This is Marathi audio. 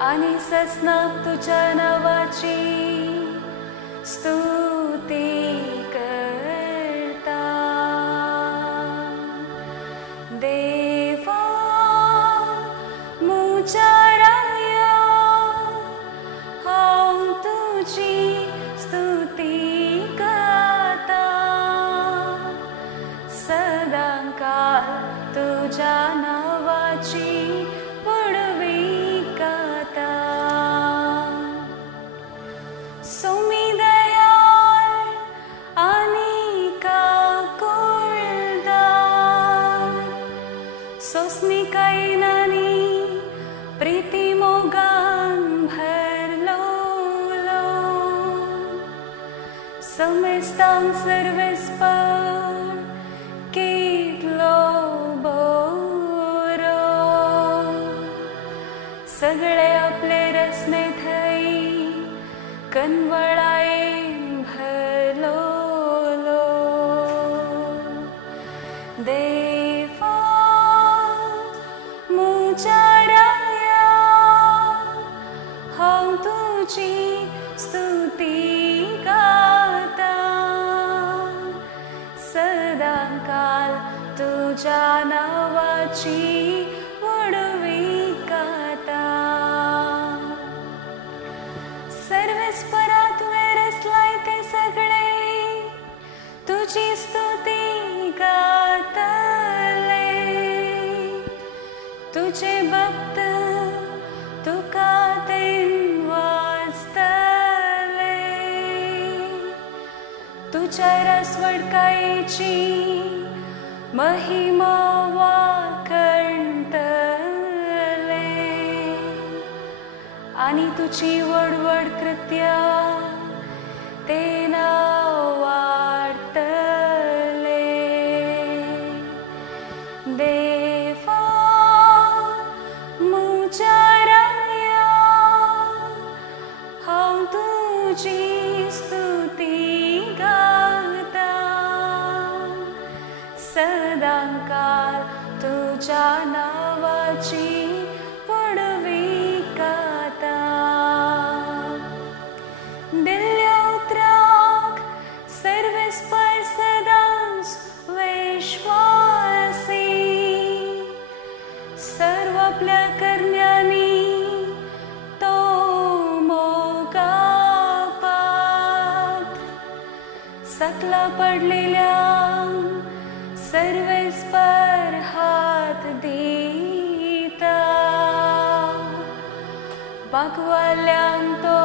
आणि ससनाप तुझ्या नावाची स्तुती करता. देवा मुझ्या राया हांव तुझी स्तुती गाता. सदांकाळ तुझ्या नावाची पुडवी गाता. सोमी दयाळ आणि काकुळदार, सोसमी कैनानी प्रीती मोगान भरलो. समेस्तांक सर्वेस्पर कितलो बरो. सगळे आपले रसने थई कनवळायेन भरलो. देवा मुझ्या राया हांव तुझी स्तुती गाता. सदांकाळ तुझ्या नावाची वडवी गाता. सर्वेस्परा तुवें रचलाय ते सगळे तुझी स्तुती गातले. तुझे भक्त तुका तेन वाचतले. तुझ्या रसवडकायेची महिमा वाखणतले. आणि तुझी वडवड कृत्या तेना वाढतले. देवा मुझ्या राया हांव तुझी स्तुती गाता. सदांकाळ तुझ्या नावाची पुडवी गाता. दिल्या उतराक सर्वेस्पर सदांच विश्वासी. सर्व आपल्या करण्यांनी तो मोगापात. सकला पडलेल्या सर्वेस्पर हात दिता. बागवाल्यांक तो